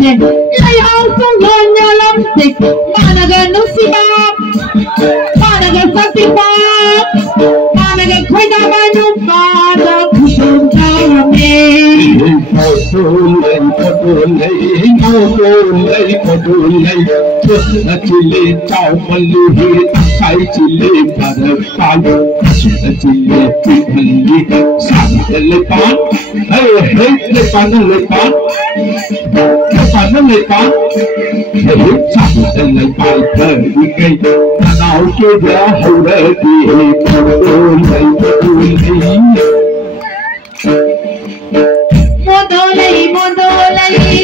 네, 라이하우스 연녀람색 만화가 누시바 만화가 싹디바 만화가 거의다만 오빠다 구분 사람에 chile chao malu hi sai chile pada pan chile pili san le pan hey le pan hey san le pan per đi nào kia ra hầu ra đi Mondolei,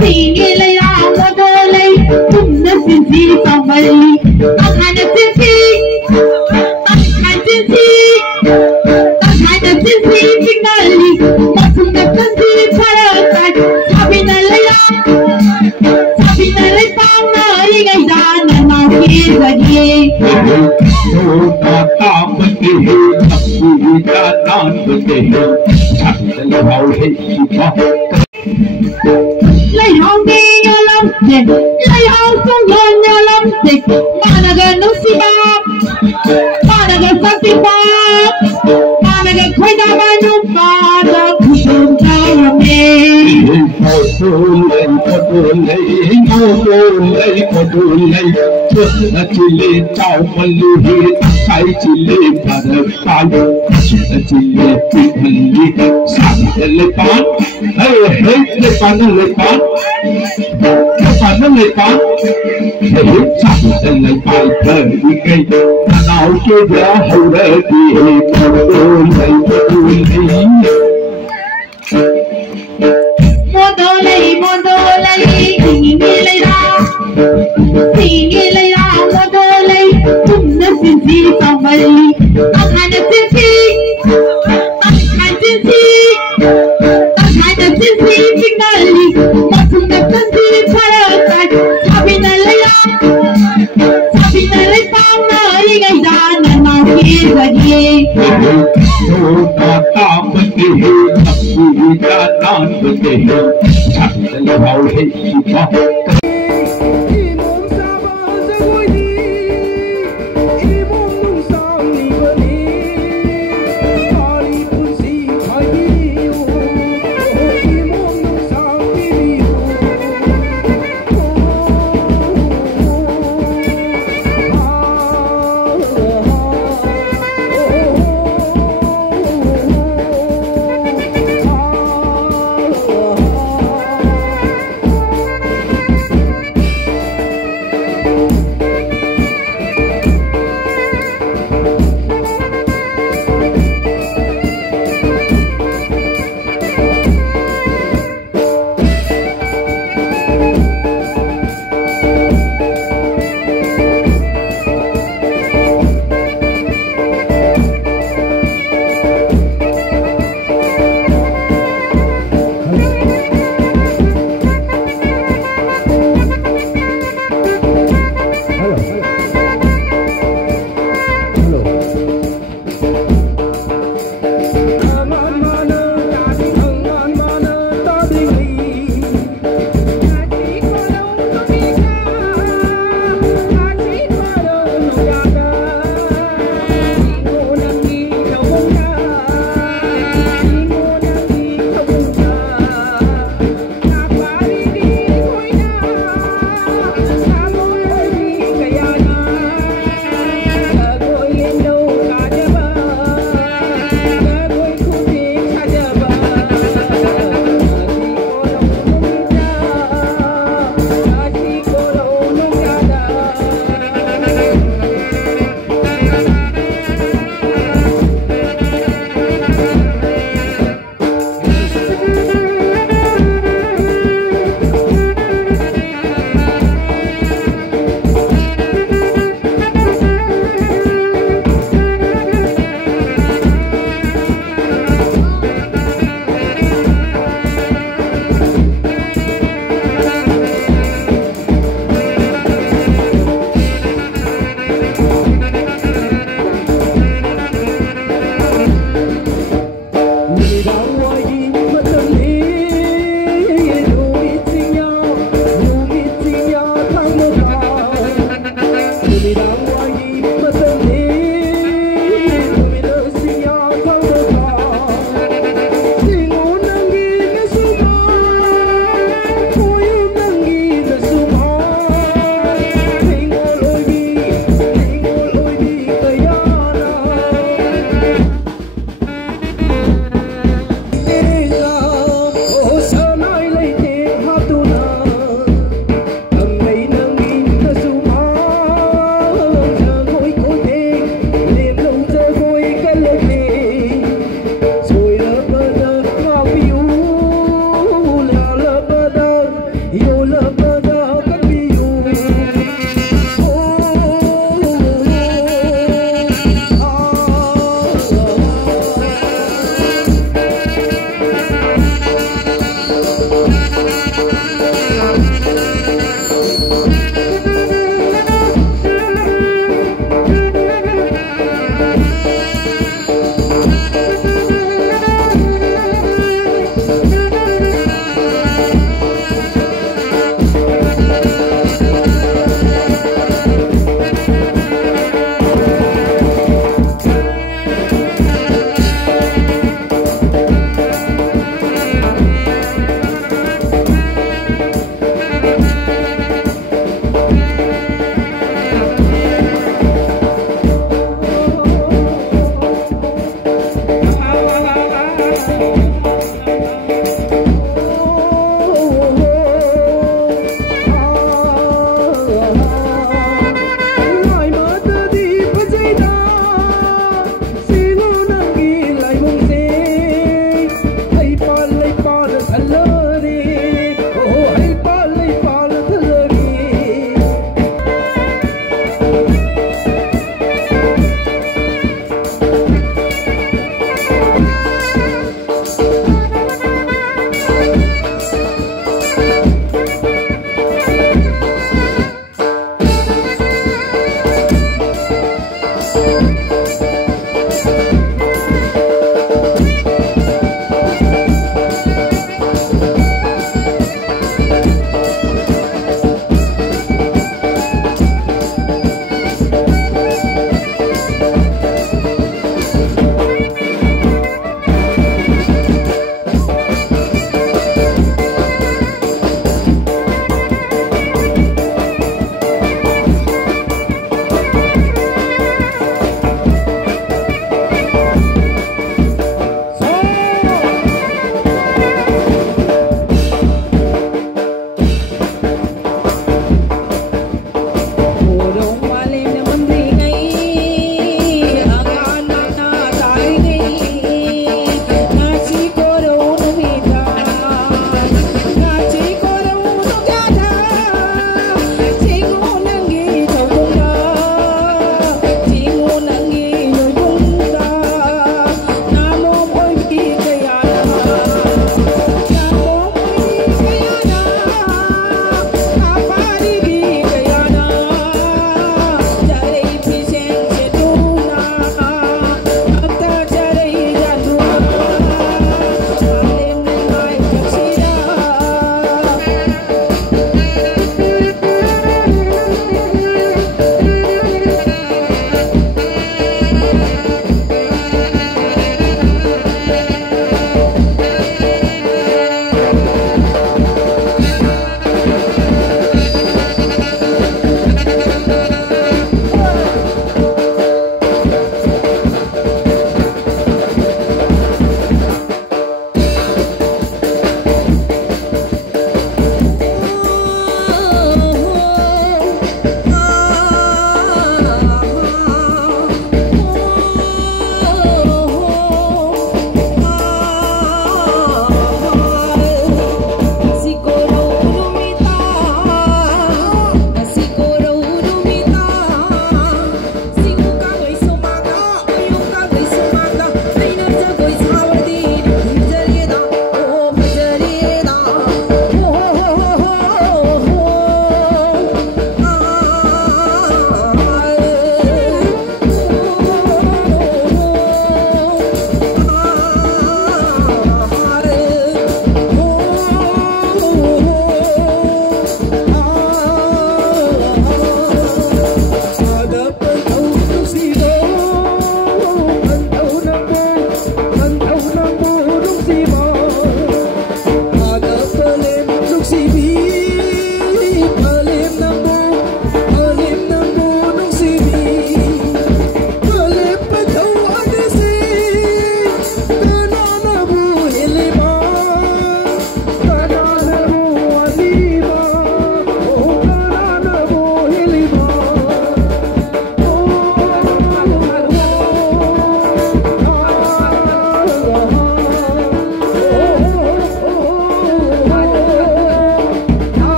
Singi lay ra, Mondolei, tum na sinsi samali, takhan na sinsi finally, masum na sinsi paratai, sabi na lay pang na ingay na maki lagi. Lấy hông đi nhờ lắm dịch, lấy hông xuống gần nhờ lắm dịch, mana gần nước xí bạc, mana gần sắc xí bạc, mana gần khói đá ba nhung ba đã cứ sớm cao làm đi. Chile chao malu hi sai chile pada pan chile pili san le pan hey le pan hey san le pan per đi nào kia ra hầu ra đi Mondolei, Singi lay ra, Mondolei, tum na sinsi samali, takhan na sinsi finally, masum na sinsi paratai, sabi na lay pang na ingay na maki lagi.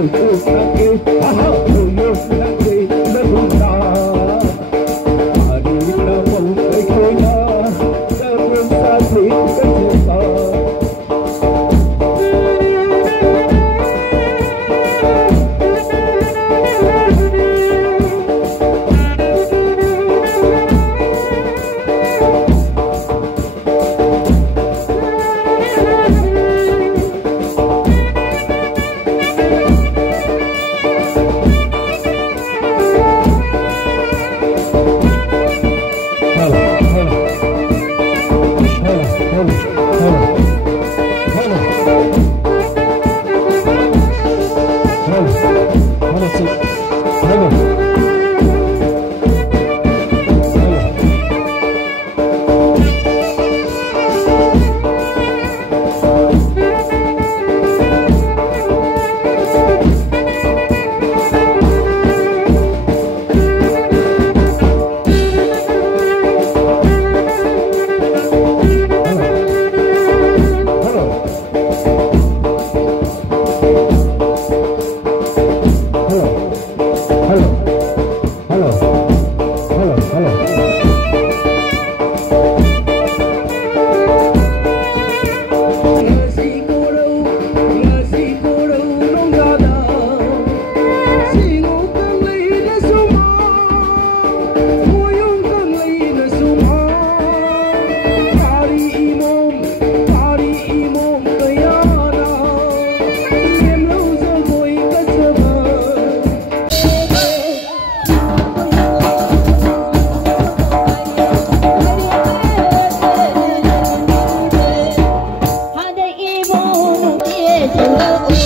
Hãy subscribe cho kênh Ghiền Mì Gõ để không bỏ lỡ